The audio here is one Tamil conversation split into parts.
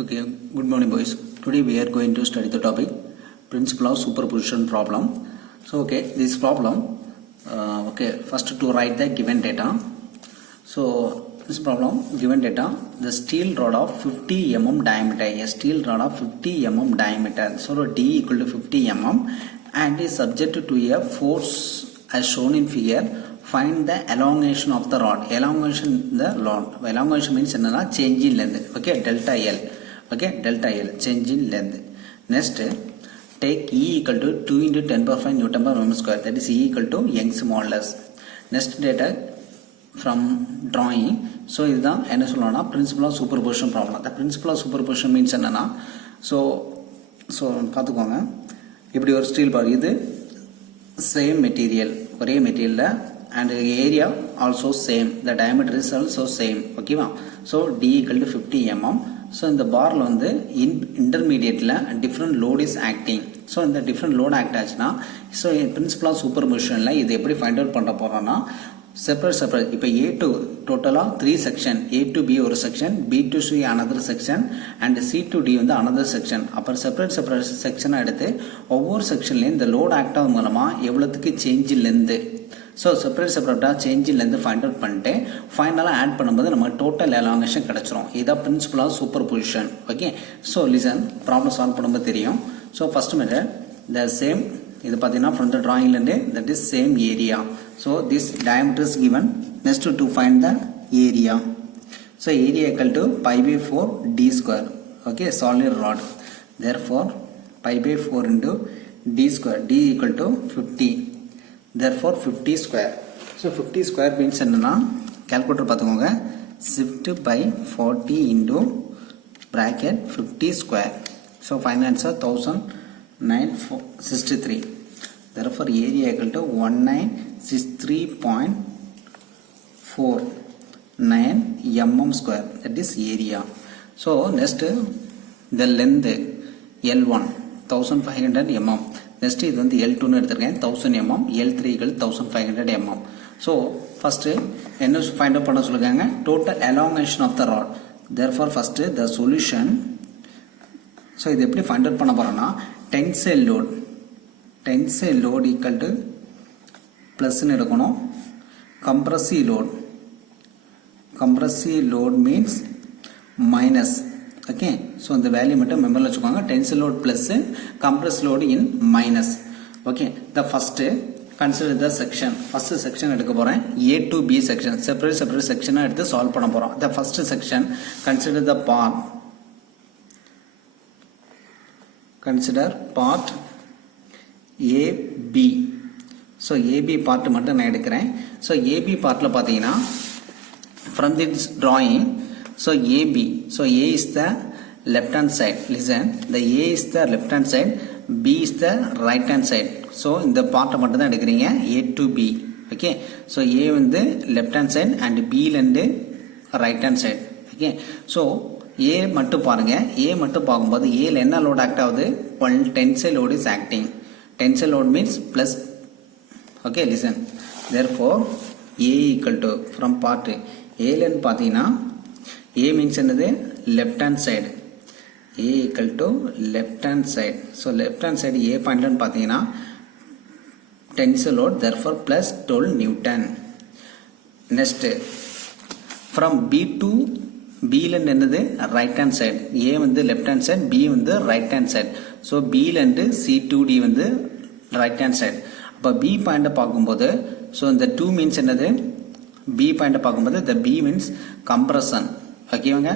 Okay, good morning boys. Today we are going to study the topic principle of superposition problem. So this problem, first to write the given data. So this problem, given data, the steel rod of 50 mm diameter, a steel rod of 50 mm diameter, so D equal to 50 mm and is subject to a force as shown in figure. Find the elongation of the rod. Elongation the rod. Elongation means change in length. Okay, delta L. Okay, delta L, change in length. Next, take E equal to 2 into 10 power 5 Newton per mm square. That is E equal to Young's modulus. Next data from drawing. So this is the principle of superposition problem. The principle of superposition means so பார்த்துக்கோங்க இப்படி ஒரு ஸ்டீல் பார் இது same material ஒரே மெட்டீரியல்ல and area also same, the diameter is also same. Okay va, so D equal to 50 mm. So in the bar வந்து intermediate la different load is acting. So in the different load act ஆச்சுனா so in principle of superposition la இது எப்படி find out பண்ண போறோம்னா separate இப்போ A to total 3 section, A to B ஒரு section, B to C another section and C to D வந்து another section. அப்புறம் separate section எடுத்து ஒவ்வொரு செக்ஷன்லயும் இந்த load act ஆகும் மூலமா எவ்வளவுக்கு change length. So separate change in length find out பண்ணிட்டு ஃபைனலா ஆட் பண்ணும்போது நம்ம total elongation கிடைச்சிரும். இதான் principle of superposition. Okay, so listen, problem solve பண்ணும்போது தெரியும். So first method, the same இது பாத்தீங்கன்னா from the drawing ல இருந்து that is same area. So this diameter is given. Next to find the area. So area equal to pi by 4 d square. Okay, solid rod. Therefore pi by 4 into d square. D equal to 50. Therefore 50 square. So 50 square means என்னன்னா calculator பார்த்துக்கோங்க, shift by 40 into bracket 50 square. So final answer 1963. Therefore area equal to 1963.49 mm square. That is area. So next the length L1 1500 mm. Next இது வந்து L2 னு எடுத்துர்க்கேன் 1000 mm, L3 equal 1500 mm. So first என்ன find out பண்ண சொல்லுங்க, total elongation of the rod. Therefore first the solution. So இது எப்படி find out பண்ண போறோம்னா tensile load equal to plus னு எடுக்கணும், compressive load means minus. Okay, so the value மட்டும் மெமரில வச்சுக்கோங்க, tensile load plus compressed load in minus. Okay, the first consider the section. First section எடுக்க போறேன், A to B section, separate section எடுத்து solve பண்ண போறோம். The first section consider the part AB. So AB part மட்டும் நான் எடுக்கிறேன். So AB partல பாத்தீங்கன்னா from this drawing, so AB, so A is the left hand side. Listen, the A is the left hand side, B is the right hand side. So இந்த part மட்டும் தான் எடுக்கிறீங்க, A to B. Okay, so A வந்து left hand side and B வந்து right hand side. Okay, so A மட்டும் பாருங்க, A மட்டும் பார்க்கும்போது A ல என்ன load act ஆகுது, one tensile load is acting. Tensile load means plus. Okay, listen, therefore A equal to from part A ல பாத்தீங்கன்னா A means என்னது, left hand side. A equal to left hand side. So left hand side A point ல பாத்தீங்கன்னா tensile load, therefore plus 12 Newton. Next from B to B ல என்னது, right hand side. A வந்து left hand side, B வந்து right hand side. So B ல இருந்து C to D வந்து right hand side. அப்ப B பாயிண்ட் பார்க்கும்போது so இந்த 2 means என்னது, B பாயிண்ட் பார்க்கும்போது the B means compression. ஓகேவங்க,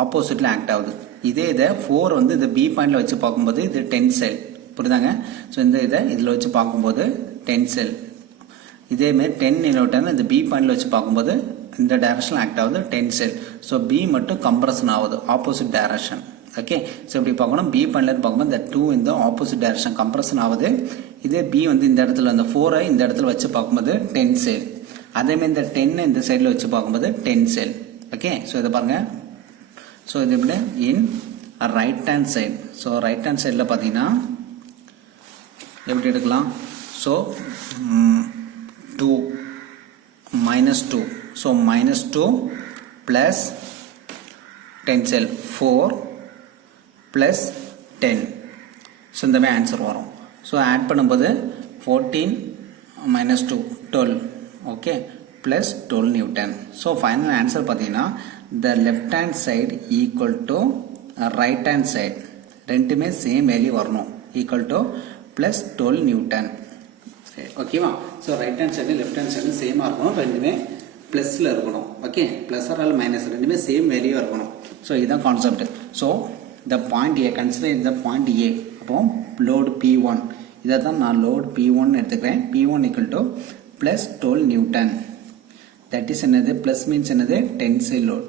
ஆப்போசிட்ல ஆக்ட் ஆகுது. இதே இதை 4 வந்து இந்த B பாயிண்ட்ல வச்சு பார்க்கும்போது இது டென்சைல். புரியுதாங்க? ஸோ இந்த இதை இதில் வச்சு பார்க்கும்போது டென்சைல். இதே மாதிரி 10 நியூட்டன் இந்த B பாயிண்ட்ல வச்சு பார்க்கும்போது இந்த டைரக்ஷன் ஆக்ட் ஆகுது டென்சைல். ஸோ B மட்டும் கம்ப்ரஷன் ஆகுது, ஆப்போசிட் டைரக்ஷன். ஓகே, ஸோ இப்படி பார்க்கணும், B பாயிண்ட்ல பார்க்கும்போது இந்த 2 இந்த ஆப்போசிட் டைரக்ஷன் கம்ப்ரஷன் ஆகுது. இதே B வந்து இந்த இடத்துல அந்த 4 இந்த இடத்துல வச்சு பார்க்கும்போது டென்சைல். அதே மாதிரி இந்த 10 இந்த சைடில் வச்சு பார்க்கும்போது டென்சைல். ஓகே, ஸோ இதை பாருங்க. ஸோ இது எப்படி in right hand side. So right hand சைடில் பார்த்தீங்கன்னா எப்படி எடுக்கலாம், so 2 -2. So -2 plus tensile 4 plus 10. So இந்த மாதிரி ஆன்சர் வரும். ஸோ ஆட் பண்ணும்போது 14 minus 2 12. Okay, plus 12 newton. So final answer பார்த்தீங்கன்னா the left hand side equal to right hand side ரெண்டுமே சேம் வேல்யூ வரணும். Equal to plus 12 newton. ஓகேவா? So right hand side left hand side சேமாக இருக்கணும், ரெண்டுமே ப்ளஸில் இருக்கணும். ஓகே, ப்ளஸ் ஆர் மைனஸ் ரெண்டுமே சேம் வேல்யூ இருக்கணும். ஸோ இதுதான் concept. So the point A, consider இந்த பாயிண்ட் ஏ. அப்போ லோடு P1, இதை தான் நான் லோடு P1 எடுத்துக்கிறேன். P1 equal to plus 12 Newton. That is என்னது? ப்ளஸ் மீன்ஸ் என்னது? Tensile load.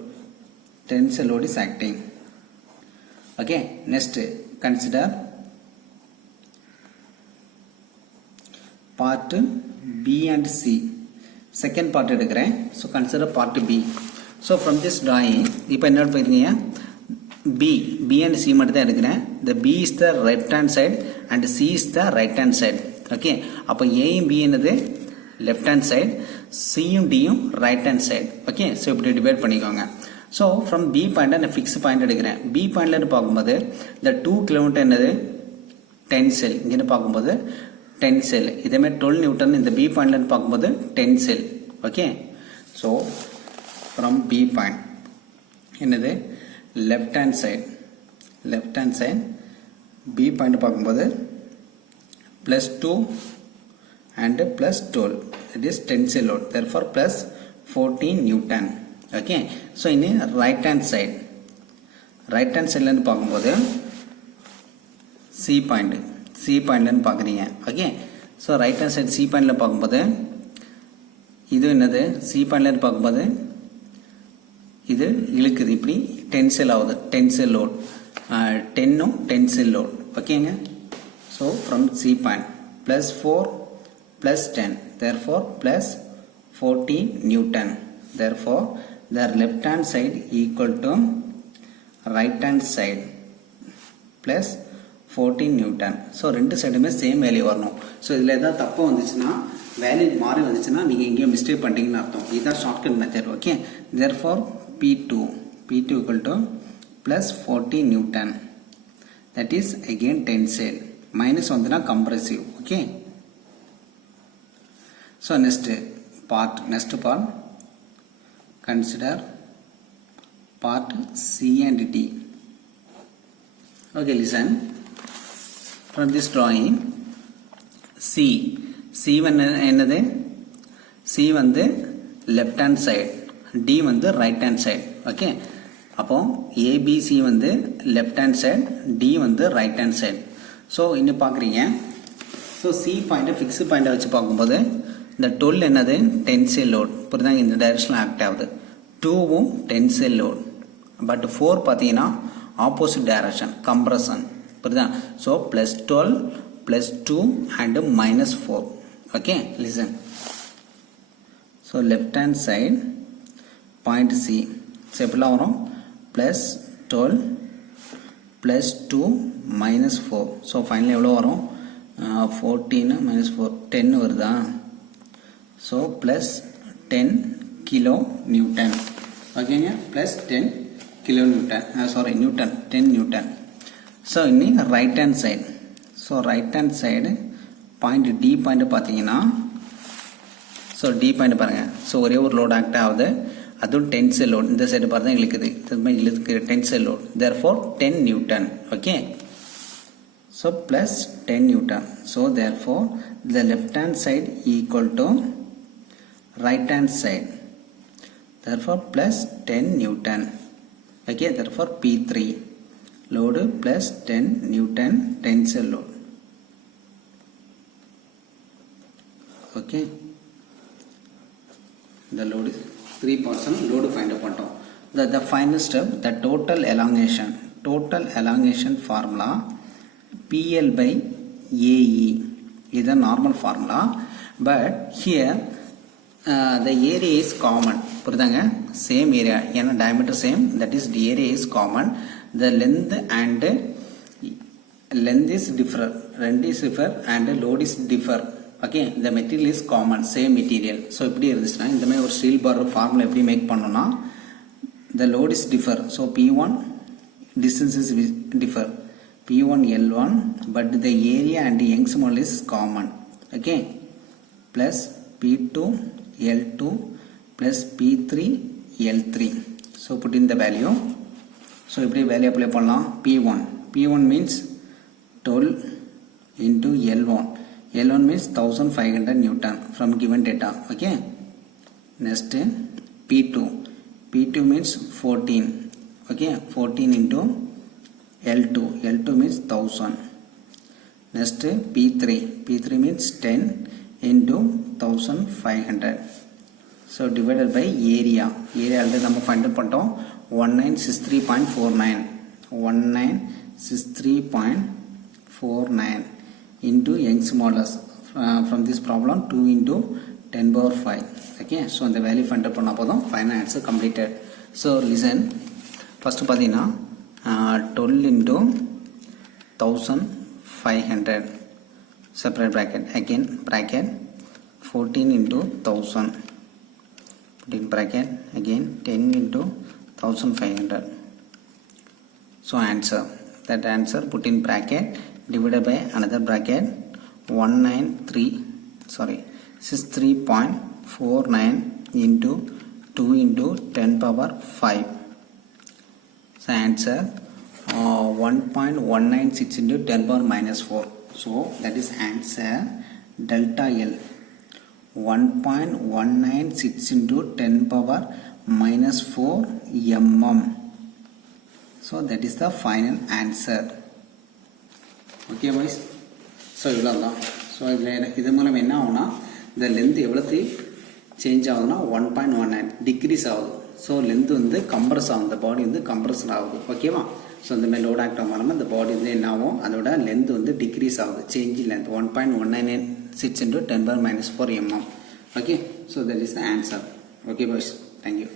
Tensile load is acting. Okay, next consider part B and C. Second part எடுக்கிறேன். So consider part B. So from this drawing இப்போ என்ன பண்ணிருக்கீங்க? B and C மட்டும் தான் எடுக்கிறேன். The B is the left hand side and C is the right hand side. Okay, அப்போ A யும் B என்னது? left hand side, C யும் D யும் right hand side. Okay, so இப்படி டிவைட் பண்ணிக்கோங்க. ஸோ ஃப்ரம் பி பாயிண்ட் நான் ஃபிக்ஸ் பாயிண்ட் எடுக்கிறேன். பி பாயிண்ட்லன்னு பார்க்கும்போது இந்த 2 கிலோமீட்டர் என்னது? டென்சைல். இங்கேன்னு பார்க்கும்போது டென்சைல். இதேமாதிரி 12 நியூட்டன் இந்த பி பாயிண்ட்லன்னு பார்க்கும்போது tensile. Okay, so from B point என்னது? Left hand side B point பார்க்கும்போது plus 2 and plus 12. It is tensile load. Therefore plus 14 newton. Okay, so இனி ரைட் ஹேண்ட் சைட்லேருந்து பார்க்கும்போது சி பாயிண்ட்லேருந்து பார்க்குறீங்க. Okay, so right hand side C பாயிண்டில் பார்க்கும்போது இது என்னது? சி பாயிண்ட்லேருந்து பார்க்கும்போது இது இழுக்குது, இப்படி டென்சைல் ஆகுது. டென்சைல் லோட் 10ம் டென்சைல் லோட். ஓகேங்க, so from C point plus 4 plus 10, therefore plus 14 newton. Therefore, the left hand side equal to right hand side plus 14 Newton. So, ரெண்டு சைடுமே சேம் வேல்யூ வரணும். ஸோ இதில் ஏதாவது தப்பு வந்துச்சுன்னா, வேல்யூ மாறி வந்துச்சுன்னா நீங்கள் எங்கேயோ மிஸ்டேக் பண்ணிட்டீங்கன்னு அர்த்தம். இதுதான் shortcut method. Okay, therefore P2 equal to plus 14 Newton. That is again tensile. Minus வந்துன்னா compressive. Okay. So next part. Consider part C and D. Okay, listen. From this drawing, C என்னது? C வந்து left hand side, D வந்து right hand side. Okay, அப்போ ABC வந்து left hand side, D வந்து right hand side. So இன்னும் பார்க்குறீங்க. ஸோ C பாயிண்ட்டை ஃபிக்ஸ் பாயிண்ட்டை வச்சு பார்க்கும்போது இந்த 12 என்னது? Tensile load. புரியுதாங்க? இந்த டைரக்ஷனில் ஆக்ட் ஆகுது. 2வும் டென்சைல் லோட். பட் 4 பார்த்தீங்கன்னா ஆப்போசிட் டைரக்ஷன், கம்ப்ரஷன். புரியுதா? So plus 12 plus 2 and minus 4. Okay, listen. So left hand side point C. So எப்படிலாம் வரும்? Plus 12 plus 2 minus 4. So final எவ்வளோ வரும்? 14 மைனஸ் 4 10 வருதா? So plus 10 kilo newton. ஓகேங்க, plus 10 kilo newton. Sorry, newton, 10 newton. So இன்னி right hand side. So right hand side point D point பார்த்தீங்கன்னா, ஸோ டி பாயிண்ட் பாருங்கள். ஸோ ஒரே ஒரு லோட் ஆக்ட் ஆகுது, அதுவும் டென்சைல் லோட். இந்த சைடு பார்த்தா இழுக்குது, இழுக்கு tensile load. Therefore 10 Newton. Okay, so plus 10 Newton. So therefore the left hand side equal to right hand side. Therefore plus 10 Newton. Okay, therefore P3 load plus 10 Newton tensile load. Okay, the load is 3% load find out பண்ணிட்டோம். The final step, the total elongation formula PL by AE is a normal formula, but here the area is common. புரியுதாங்க? same area, ஏன்னா diameter same, that is the area is common. The length is different and load is differ. Okay, the material is common, same material. So இப்படி இருந்துச்சுன்னா இந்த மாதிரி ஒரு ஸ்டீல் பார் ஃபார்முலா எப்படி மேக் பண்ணோம்னா, the load is differ. So P1 distances will differ P1 L1, but the area and Young's model is common. Okay, plus P2 L2 plus P3 L3. So put in the value. So if the value apply பண்ணலாம் P1 means 12 into L1 means 1500 Newton from given data. Okay, next P2 means 14. Okay, 14 into L2 means 1000. Next P3 means 10 into 1500. So divided by area already நம்ம find out பண்ணிட்டோம் 1963.49 into Young's modulus. From this problem 2 into 10 power 5. Okay, so the value find out பண்ணா போதும் final answer completed. So listen, first பாத்தீங்கன்னா 12 into 1500 separate bracket, again bracket 14 into 1000 put in bracket, again 10 into 1500. So answer, that answer put in bracket divided by another bracket 63.49 into 2 into 10 power 5. So answer 1.196 into 10 power minus 4. So that is answer delta L 1.196 into 10 power minus 4 mm. So that is the final answer. Okay boys, so இவ்வளவுதான். ஸோ இது மூலம் என்ன ஆகுனா இந்த லென்த் எவ்வளோத்து சேஞ்ச் ஆகுதுன்னா 1.19 டிக்ரீஸ் ஆகுது. ஸோ லென்த் வந்து கம்ப்ரஸ் ஆகும், இந்த பாடி வந்து கம்ப்ரஸன் ஆகுது. ஓகேவா? ஸோ இந்த மாதிரி லோட் ஆக்ட் ஆகாமல் இந்த பாடி வந்து என்ன ஆகும், அதோட லென்த் வந்து டிக்ரீஸ் ஆகுது. Change length 1.196 into 10 power minus 4 mm. Okay, so that is the answer. Okay boys, thank you.